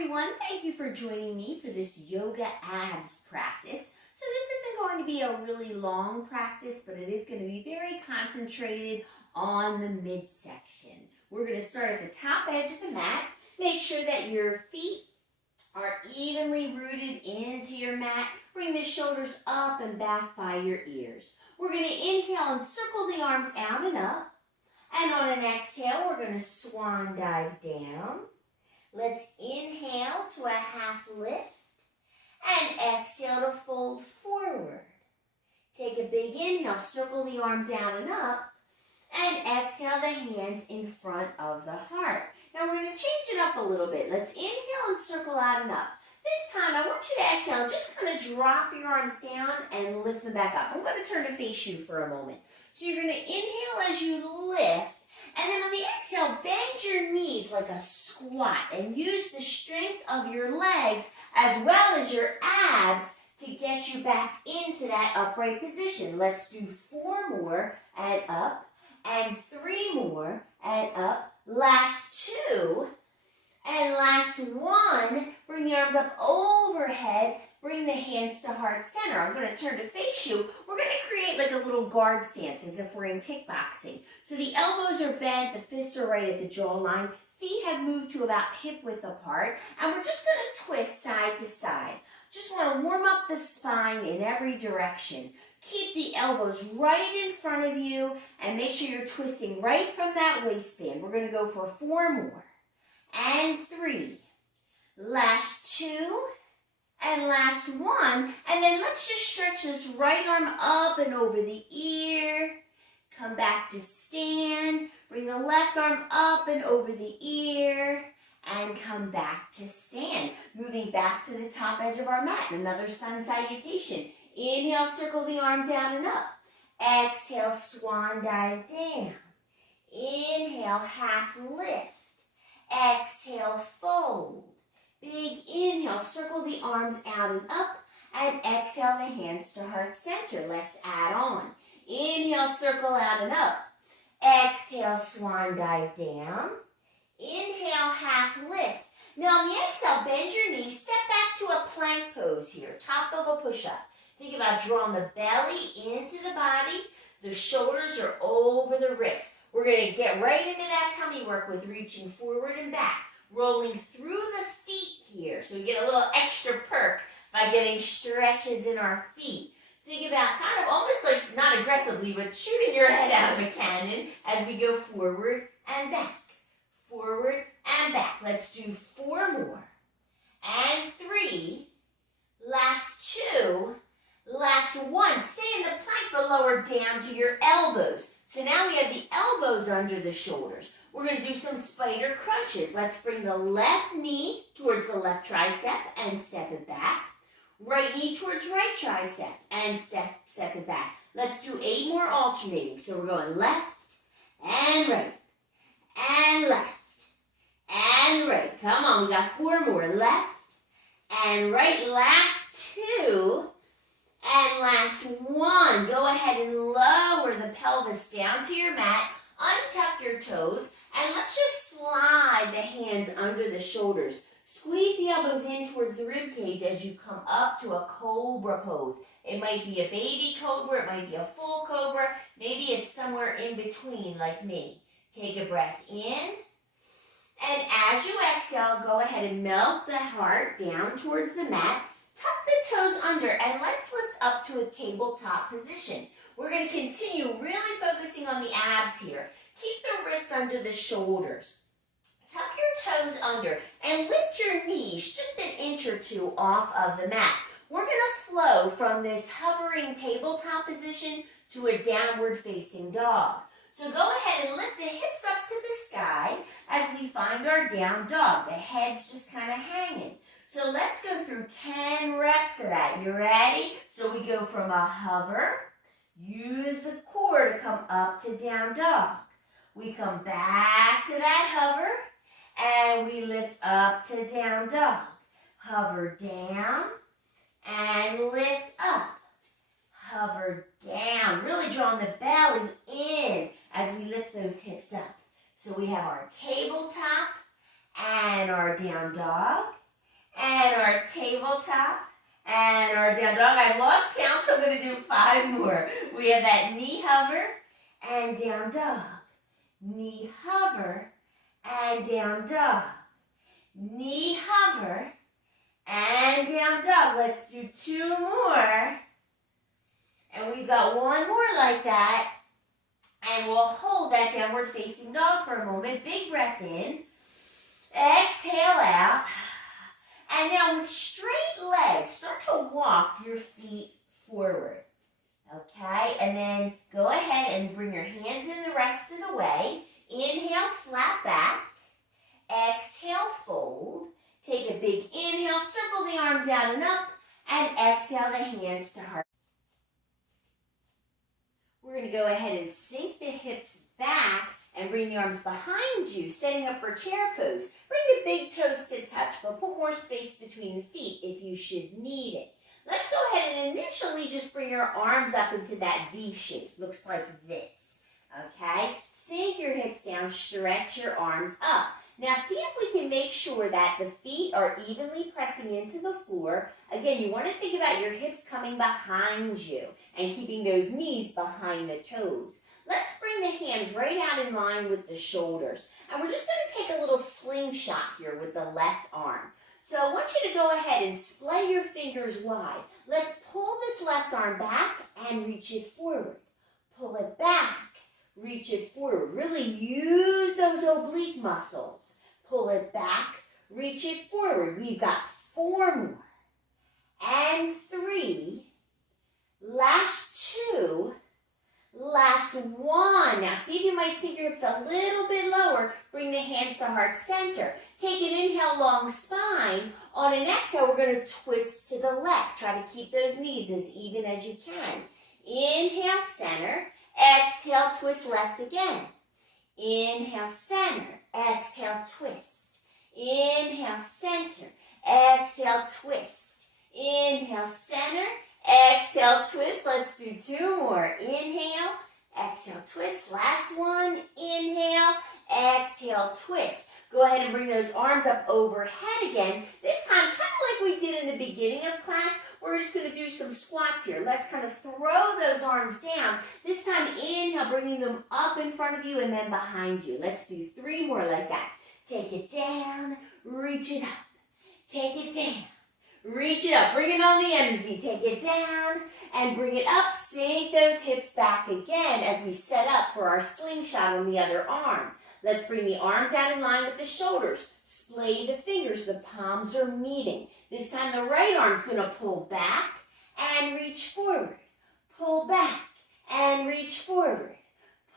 everyone, thank you for joining me for this yoga abs practice. So this isn't going to be a really long practice, but it is going to be very concentrated on the midsection. We're going to start at the top edge of the mat. Make sure that your feet are evenly rooted into your mat. Bring the shoulders up and back by your ears. We're going to inhale and circle the arms out and up. And on an exhale, we're going to swan dive down. Let's inhale to a half lift and exhale to fold forward. Take a big inhale, circle the arms out and up, and exhale the hands in front of the heart. Now we're going to change it up a little bit. Let's inhale and circle out and up. This time I want you to exhale, just kind of drop your arms down and lift them back up. I'm going to turn to face you for a moment. So you're going to inhale as you lift. And then on the exhale, bend your knees like a squat and use the strength of your legs as well as your abs to get you back into that upright position. Let's do 4 more and up and 3 more and up. Last 2 and last 1. Bring the arms up overhead. Bring the hands to heart center. I'm going to turn to face you. We're going to create like a little guard stance as if we're in kickboxing. So the elbows are bent, the fists are right at the jawline. Feet have moved to about hip width apart. And we're just going to twist side to side. Just want to warm up the spine in every direction. Keep the elbows right in front of you and make sure you're twisting right from that waistband. We're going to go for 4 more. And 3. Last 2. And last 1, and then let's just stretch this right arm up and over the ear. Come back to stand. Bring the left arm up and over the ear. And come back to stand. Moving back to the top edge of our mat. Another sun salutation. Inhale, circle the arms out and up. Exhale, swan dive down. Inhale, half lift. Exhale, fold. Big inhale, circle the arms out and up, and exhale the hands to heart center. Let's add on. Inhale, circle out and up. Exhale, swan dive down. Inhale, half lift. Now on the exhale, bend your knees, step back to a plank pose here, top of a push-up. Think about drawing the belly into the body. The shoulders are over the wrists. We're going to get right into that tummy work with reaching forward and back. Rolling through the feet here. So we get a little extra perk by getting stretches in our feet. Think about kind of almost like, not aggressively, but shooting your head out of a cannon as we go forward and back. Forward and back. Let's do 4 more. And 3. Last 2. Last 1. Stay in the plank but lower down to your elbows. So now we have the elbows under the shoulders. We're going to do some spider crunches. Let's bring the left knee towards the left tricep and step it back. Right knee towards right tricep and step it back. Let's do 8 more alternating. So we're going left and right and left and right. Come on, we got 4 more. Left and right. Last 2 and last 1. Go ahead and lower the pelvis down to your mat. Untuck your toes, and let's just slide the hands under the shoulders. Squeeze the elbows in towards the rib cage as you come up to a cobra pose. It might be a baby cobra, it might be a full cobra, maybe it's somewhere in between like me. Take a breath in, and as you exhale, go ahead and melt the heart down towards the mat. Tuck the toes under, and let's lift up to a tabletop position. We're going to continue really focusing on the abs here. Keep the wrists under the shoulders. Tuck your toes under and lift your knees just an inch or 2 off of the mat. We're going to flow from this hovering tabletop position to a downward facing dog. So go ahead and lift the hips up to the sky as we find our down dog. The head's just kind of hanging. So let's go through 10 reps of that. You ready? So we go from a hover. Use the core to come up to down dog. We come back to that hover and we lift up to down dog. Hover down and lift up. Hover down. Really drawing the belly in as we lift those hips up. So we have our tabletop and our down dog. and our tabletop, and our down dog. I lost count, so I'm going to do 5 more. We have that knee hover, and down dog. Knee hover, and down dog. Knee hover, and down dog. Let's do 2 more. And we've got 1 more like that. And we'll hold that downward facing dog for a moment. Big breath in. Exhale out. And now with straight legs, start to walk your feet forward. Okay? And then go ahead and bring your hands in the rest of the way. Inhale, flat back. Exhale, fold. Take a big inhale, circle the arms out and up. And exhale the hands to heart. We're going to go ahead and sink the hips back and bring the arms behind you, setting up for chair pose. Bring the big toes to touch, but put more space between the feet if you should need it. Let's go ahead and initially just bring your arms up into that V shape. Looks like this, okay? Sink your hips down, stretch your arms up. Now see if we can make sure that the feet are evenly pressing into the floor. Again, you want to think about your hips coming behind you and keeping those knees behind the toes. Let's bring the hands right out in line with the shoulders. And we're just going to take a little slingshot here with the left arm. So I want you to go ahead and splay your fingers wide. Let's pull this left arm back and reach it forward. Pull it back. Reach it forward. Really use those oblique muscles. Pull it back. Reach it forward. We've got 4 more. And 3. Last 2. Last 1. Now see if you might sink your hips a little bit lower. Bring the hands to heart center. Take an inhale, long spine. On an exhale, we're going to twist to the left. Try to keep those knees as even as you can. Inhale, center. Exhale, twist left again. Inhale, center. Exhale, twist. Inhale, center. Exhale, twist. Inhale, center. Exhale, twist. Let's do 2 more. Inhale. Exhale, twist. Last one. Inhale. Exhale, twist. Go ahead and bring those arms up overhead again. This time, kind of like we did in the beginning of class, we're just going to do some squats here. Let's kind of throw those arms down. This time, inhale, bringing them up in front of you and then behind you. Let's do 3 more like that. Take it down, reach it up. Take it down, reach it up. Bring it on the energy. Take it down and bring it up. Sink those hips back again as we set up for our slingshot on the other arm. Let's bring the arms out in line with the shoulders. Splay the fingers. The palms are meeting. This time the right arm's going to pull back and reach forward. Pull back and reach forward.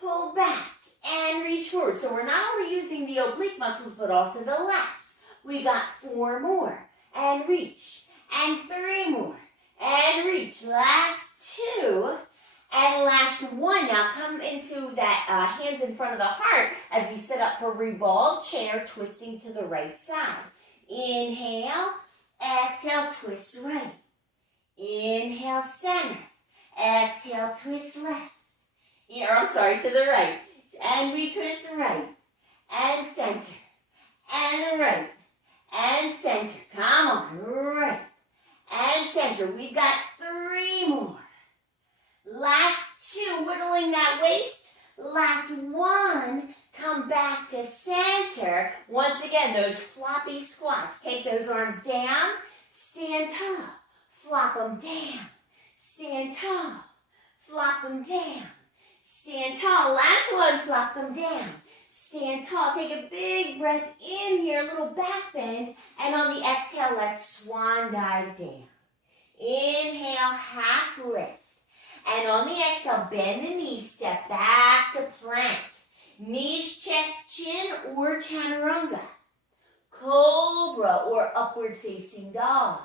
Pull back and reach forward. So we're not only using the oblique muscles, but also the lats. We got 4 more. And reach. And 3 more. And reach. Last 2. And last 1. Now come into that hands in front of the heart as we set up for revolved chair, twisting to the right side. Inhale, exhale, twist right. Inhale, center. Exhale, twist left. To the right. And we twist right. And center. And right. And center. Come on, right. And center. We've got 3 more. Last 2, whittling that waist. Last 1, come back to center. Once again, those floppy squats. Take those arms down, stand tall, flop them down, stand tall, flop them down, stand tall. Last 1, flop them down, stand tall. Take a big breath in here, a little back bend, and on the exhale, let's swan dive down. Inhale, half lift. And on the exhale, bend the knees, step back to plank. Knees, chest, chin, or chaturanga. Cobra, or upward facing dog.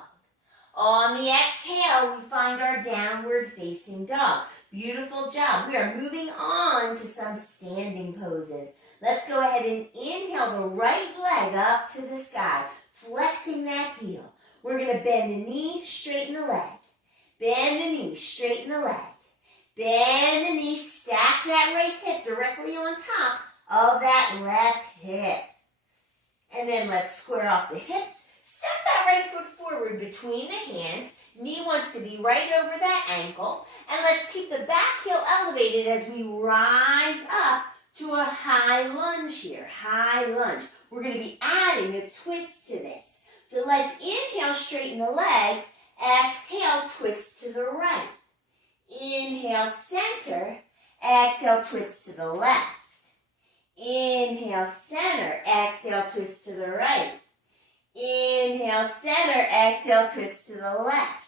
On the exhale, we find our downward facing dog. Beautiful job. We are moving on to some standing poses. Let's go ahead and inhale the right leg up to the sky, flexing that heel. We're going to bend the knee, straighten the leg. Bend the knee, straighten the leg. Bend the knee, stack that right hip directly on top of that left hip. And then let's square off the hips. Step that right foot forward between the hands. Knee wants to be right over that ankle. And let's keep the back heel elevated as we rise up to a high lunge here. High lunge. We're going to be adding a twist to this. So let's inhale, straighten the legs. Exhale, twist to the right. Inhale, center. Exhale, twist to the left. Inhale, center. Exhale, twist to the right. Inhale, center. Exhale, twist to the left.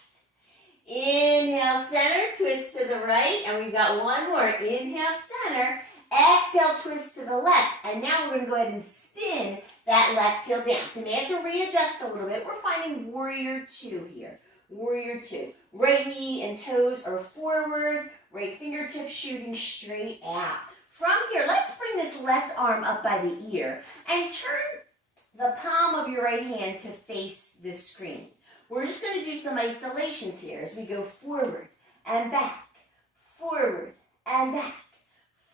Inhale, center, twist to the right. And we've got one more. Inhale, center. Exhale, twist to the left. And now we're going to go ahead and spin that left heel down. So you may have to readjust a little bit. We're finding warrior two here. Warrior two. Right knee and toes are forward. Right fingertips shooting straight out. From here, let's bring this left arm up by the ear and turn the palm of your right hand to face the screen. We're just going to do some isolations here as we go forward and back, forward and back,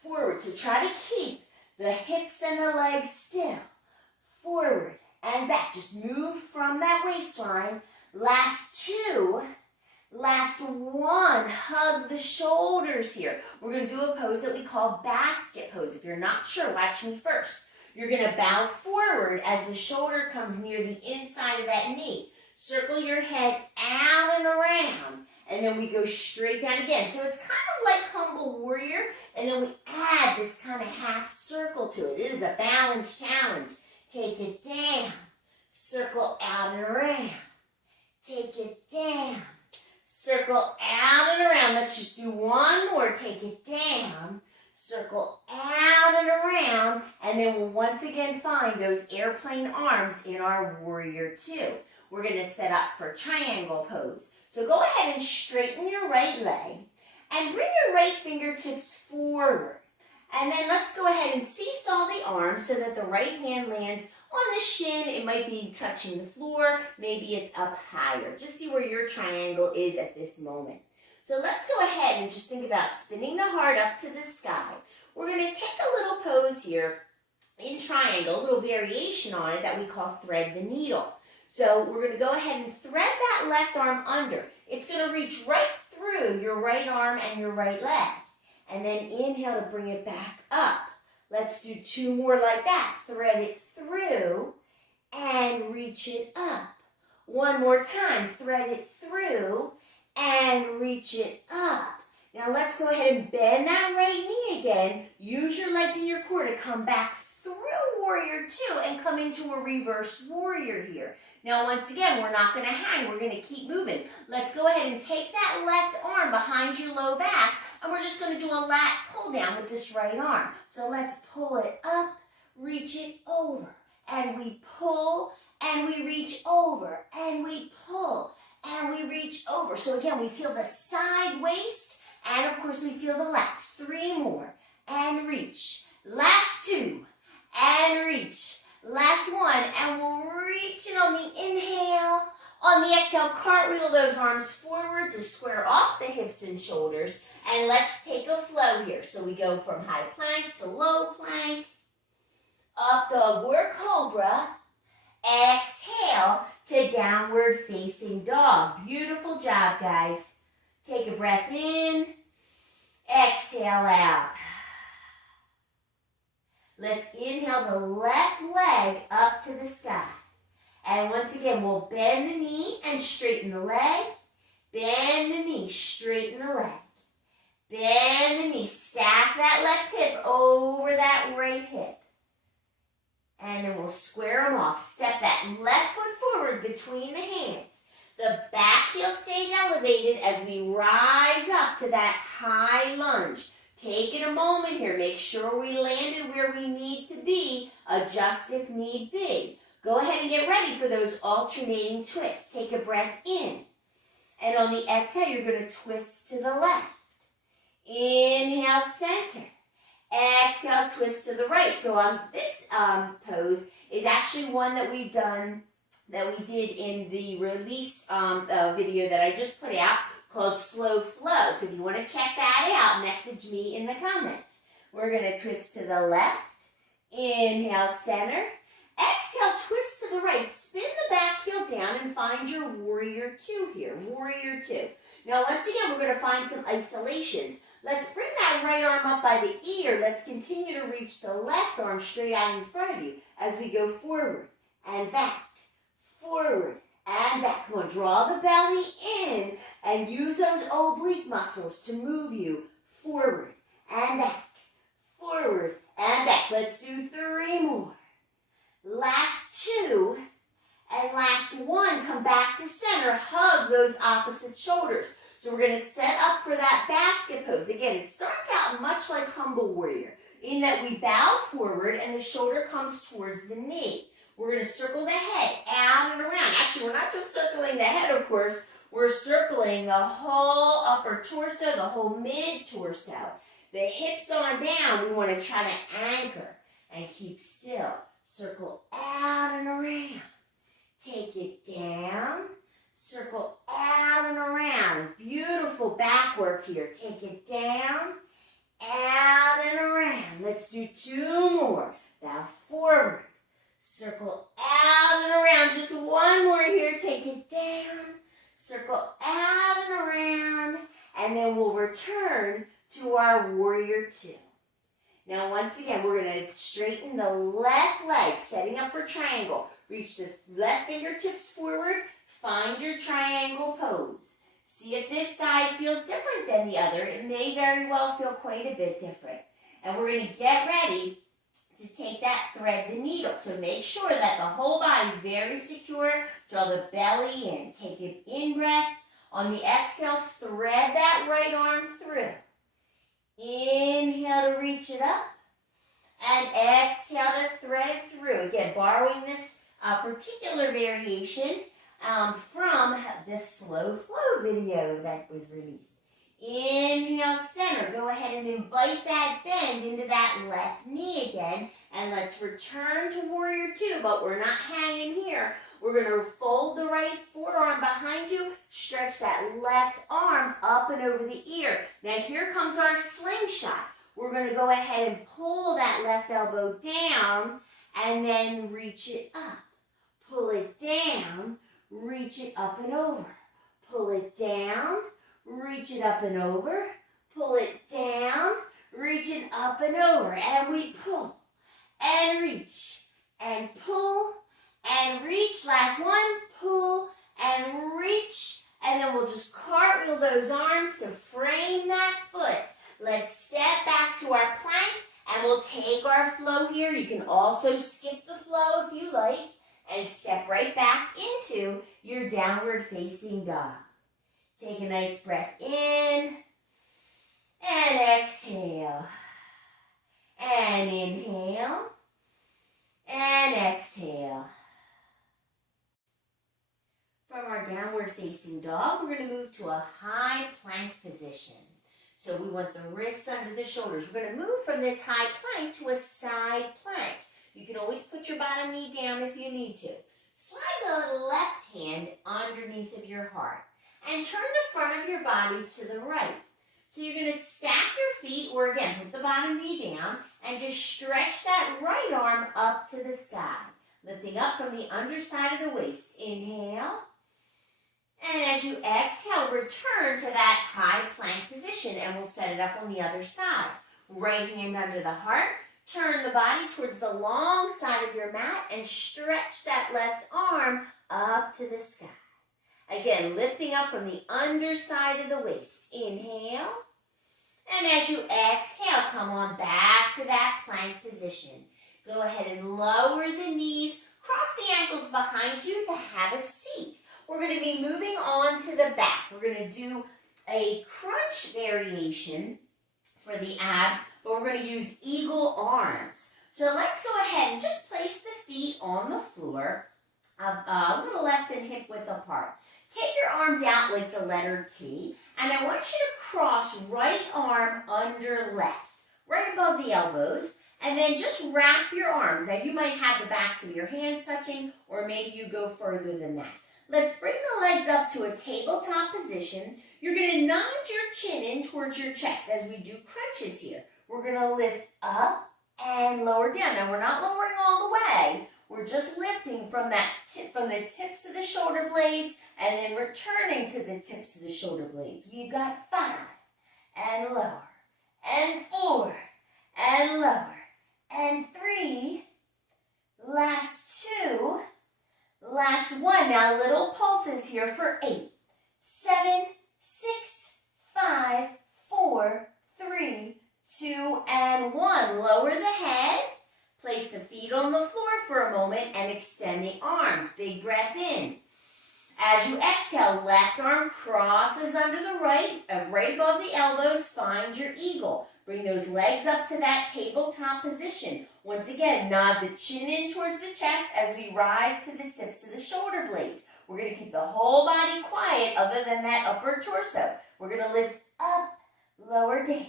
forward. So try to keep the hips and the legs still. Forward and back. Just move from that waistline. Last two. Last one, hug the shoulders here. We're going to do a pose that we call basket pose. If you're not sure, watch me first. You're going to bow forward as the shoulder comes near the inside of that knee. Circle your head out and around, and then we go straight down again. So it's kind of like humble warrior, and then we add this kind of half circle to it. It is a balance challenge. Take it down, circle out and around. Take it down. Circle out and around. Let's just do one more. Take it down. Circle out and around. And then we'll once again find those airplane arms in our warrior two. We're going to set up for triangle pose. So go ahead and straighten your right leg. And bring your right fingertips forward. And then let's go ahead and seesaw the arms so that the right hand lands on the shin. It might be touching the floor. Maybe it's up higher. Just see where your triangle is at this moment. So let's go ahead and just think about spinning the heart up to the sky. We're going to take a little pose here in triangle, a little variation on it that we call thread the needle. So we're going to go ahead and thread that left arm under. It's going to reach right through your right arm and your right leg. And then inhale to bring it back up. Let's do two more like that. Thread it through and reach it up. One more time. Thread it through and reach it up. Now let's go ahead and bend that right knee again. Use your legs and your core to come back through warrior two and come into a reverse warrior here. Now once again, we're not going to hang. We're going to keep moving. Let's go ahead and take that left arm behind your low back, and we're just going to do a lat pull down with this right arm. So let's pull it up, reach it over, and we pull, and we reach over, and we pull, and we reach over. So again, we feel the side waist, and of course we feel the lats. Three more, and reach. Last two, and reach. Last one, and we'll reach it on the inhale. On the exhale, cartwheel those arms forward to square off the hips and shoulders. And let's take a flow here. So we go from high plank to low plank, up dog or cobra. Exhale to downward facing dog. Beautiful job, guys. Take a breath in, exhale out. Let's inhale the left leg up to the sky. And once again, we'll bend the knee and straighten the leg. Bend the knee, straighten the leg. Bend the knee, stack that left hip over that right hip. And then we'll square them off. Step that left foot forward between the hands. The back heel stays elevated as we rise up to that high lunge. Taking a moment here, make sure we landed where we need to be, adjust if need be. Go ahead and get ready for those alternating twists. Take a breath in. And on the exhale, you're going to twist to the left. Inhale, center. Exhale, twist to the right. So this pose is actually one that we did in the release video that I just put out, called Slow Flow. So if you want to check that out, message me in the comments. We're going to twist to the left. Inhale, center. Exhale, twist to the right. Spin the back heel down and find your warrior two here. Warrior two. Now, once again, we're going to find some isolations. Let's bring that right arm up by the ear. Let's continue to reach the left arm straight out in front of you as we go forward and back, forward and back. Come on, draw the belly in and use those oblique muscles to move you forward and back, forward and back. Let's do 3 more. Last 2 and last 1. Come back to center. Hug those opposite shoulders. So we're going to set up for that basket pose. Again, it starts out much like humble warrior in that we bow forward and the shoulder comes towards the knee. We're going to circle the head out and around. Actually, we're not just circling the head, of course. We're circling the whole upper torso, the whole mid-torso. The hips on down, we want to try to anchor and keep still. Circle out and around. Take it down. Circle out and around. Beautiful back work here. Take it down, out and around. Let's do 2 more. Bow forward. Circle out and around. Just 1 more here. Take it down. Circle out and around. And then we'll return to our warrior two. Now, once again, we're going to straighten the left leg, setting up for triangle. Reach the left fingertips forward. Find your triangle pose. See if this side feels different than the other. It may very well feel quite a bit different. And we're going to get ready to take that thread the needle. So make sure that the whole body is very secure. Draw the belly in. Take an in-breath. On the exhale, thread that right arm through. Inhale to reach it up. And exhale to thread it through. Again, borrowing this particular variation from the slow flow video that was released. Inhale, center. Go ahead and invite that bend into that left knee again. And let's return to warrior two, but we're not hanging here. We're going to fold the right forearm behind you. Stretch that left arm up and over the ear. Now here comes our slingshot. We're going to go ahead and pull that left elbow down and then reach it up. Pull it down. Reach it up and over. Pull it down, reach it up and over. Pull it down, reach it up and over. And we pull and reach and pull and reach. Last one, pull and reach. And then we'll just cartwheel those arms to frame that foot. Let's step back to our plank and we'll take our flow here. You can also skip the flow if you like. And step right back into your downward facing dog. Take a nice breath in and exhale. And inhale and exhale. From our downward facing dog, we're going to move to a high plank position. So we want the wrists under the shoulders. We're going to move from this high plank to a side plank. You can always put your bottom knee down if you need to. Slide the left hand underneath of your heart and turn the front of your body to the right. So you're going to stack your feet, or again, put the bottom knee down and just stretch that right arm up to the sky. Lifting up from the underside of the waist. Inhale. And as you exhale, return to that high plank position and we'll set it up on the other side. Right hand under the heart. Turn the body towards the long side of your mat and stretch that left arm up to the sky. Again, lifting up from the underside of the waist. Inhale. And as you exhale, come on back to that plank position. Go ahead and lower the knees. Cross the ankles behind you to have a seat. We're going to be moving on to the back. We're going to do a crunch variation for the abs, but we're going to use eagle arms. So let's go ahead and just place the feet on the floor, a little less than hip width apart. Take your arms out like the letter T, and I want you to cross right arm under left, right above the elbows, and then just wrap your arms. Now you might have the backs of your hands touching, or maybe you go further than that. Let's bring the legs up to a tabletop position. You're going to nod your chin in towards your chest as we do crunches here. We're going to lift up and lower down. Now, we're not lowering all the way. We're just lifting from from the tips of the shoulder blades and then returning to the tips of the shoulder blades. We've got 5 and lower and 4 and lower and 3. Last 2. Last 1. Now little pulses here for 8, 7, 6, 5, 4, 3, 2, and 1. Lower the head. Place the feet on the floor for a moment and extend the arms. Big breath in. As you exhale, left arm crosses under the right, right above the elbows. Find your eagle. Bring those legs up to that tabletop position. Once again, nod the chin in towards the chest as we rise to the tips of the shoulder blades. We're going to keep the whole body quiet other than that upper torso. We're going to lift up, lower down.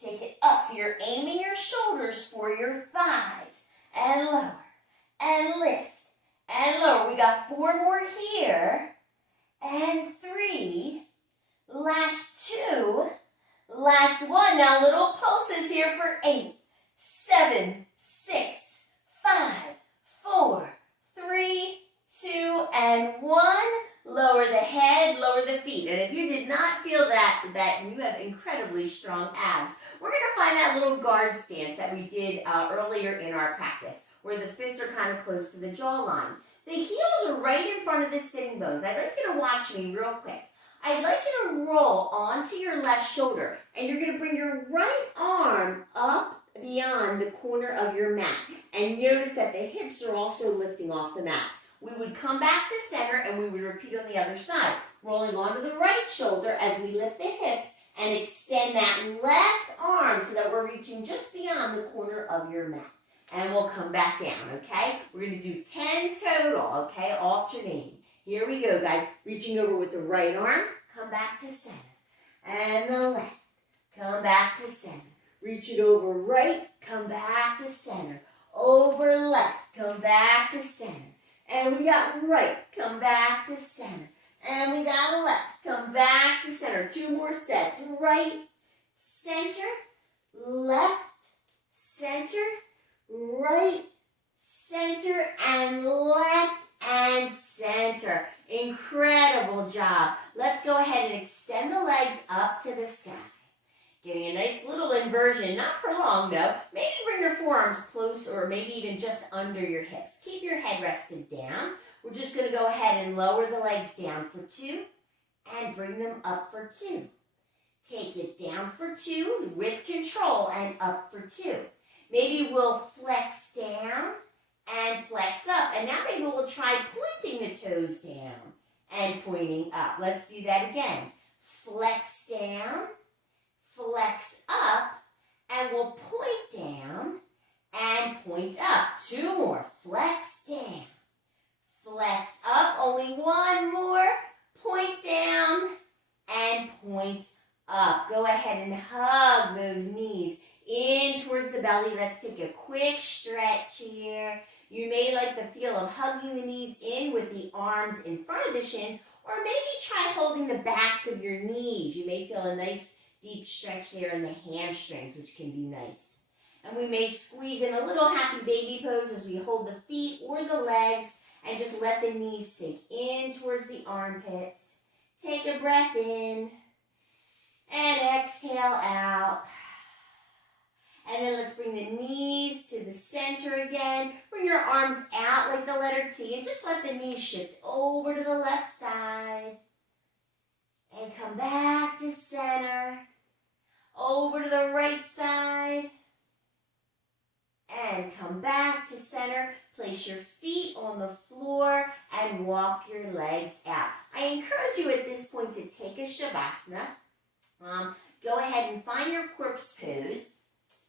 Take it up. So you're aiming your shoulders for your thighs. And lower. And lift. And lower. We got 4 more here. And 3. Last 2. Last 1. Now little pulses here for 8, 7, 6, 5, 4, 3, 2, and 1. Lower the head, lower the feet. And if you did not feel that you have incredibly strong abs, we're going to find that little guard stance that we did earlier in our practice, where the fists are kind of close to the jawline. The heels are right in front of the sitting bones. I'd like you to watch me real quick. I'd like you to roll onto your left shoulder, and you're going to bring your right arm up beyond the corner of your mat. And notice that the hips are also lifting off the mat. We would come back to center, and we would repeat on the other side. Rolling onto the right shoulder as we lift the hips and extend that left arm so that we're reaching just beyond the corner of your mat. And we'll come back down, okay? We're going to do 10 total, okay? Alternating. Here we go, guys. Reaching over with the right arm, come back to center. And the left, come back to center. Reach it over right, come back to center. Over left, come back to center. And we got right, come back to center. And we got left, come back to center. 2 more sets. Right, center, left, center, right, center, and left, and center. Incredible job. Let's go ahead and extend the legs up to the sky. Getting a nice little inversion, not for long though. Maybe bring your forearms close or maybe even just under your hips. Keep your head rested down. We're just going to go ahead and lower the legs down for 2 and bring them up for 2. Take it down for 2 with control and up for 2. Maybe we'll flex down and flex up. And now maybe we'll try pointing the toes down and pointing up. Let's do that again. Flex down, flex up, and we'll point down and point up. 2 more. Flex down, flex up. Only 1 more. Point down and point up. Go ahead and hug those knees in towards the belly. Let's take a quick stretch here. You may like the feel of hugging the knees in with the arms in front of the shins, or maybe try holding the backs of your knees. You may feel a nice deep stretch there in the hamstrings, which can be nice. And we may squeeze in a little happy baby pose as we hold the feet or the legs and just let the knees sink in towards the armpits. Take a breath in and exhale out. And then let's bring the knees to the center again. Bring your arms out like the letter T and just let the knees shift over to the left side. And come back to center. Over to the right side. And come back to center. Place your feet on the floor and walk your legs out. I encourage you at this point to take a Shavasana. Go ahead and find your corpse pose.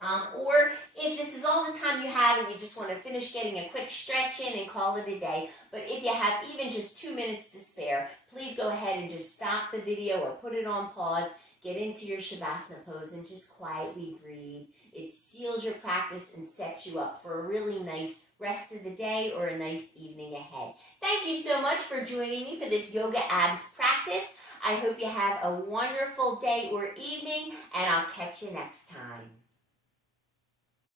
Or if this is all the time you have and you just want to finish getting a quick stretch in and call it a day, but if you have even just 2 minutes to spare, please go ahead and just stop the video or put it on pause, get into your Shavasana pose and just quietly breathe. It seals your practice and sets you up for a really nice rest of the day or a nice evening ahead. Thank you so much for joining me for this yoga abs practice. I hope you have a wonderful day or evening, and I'll catch you next time.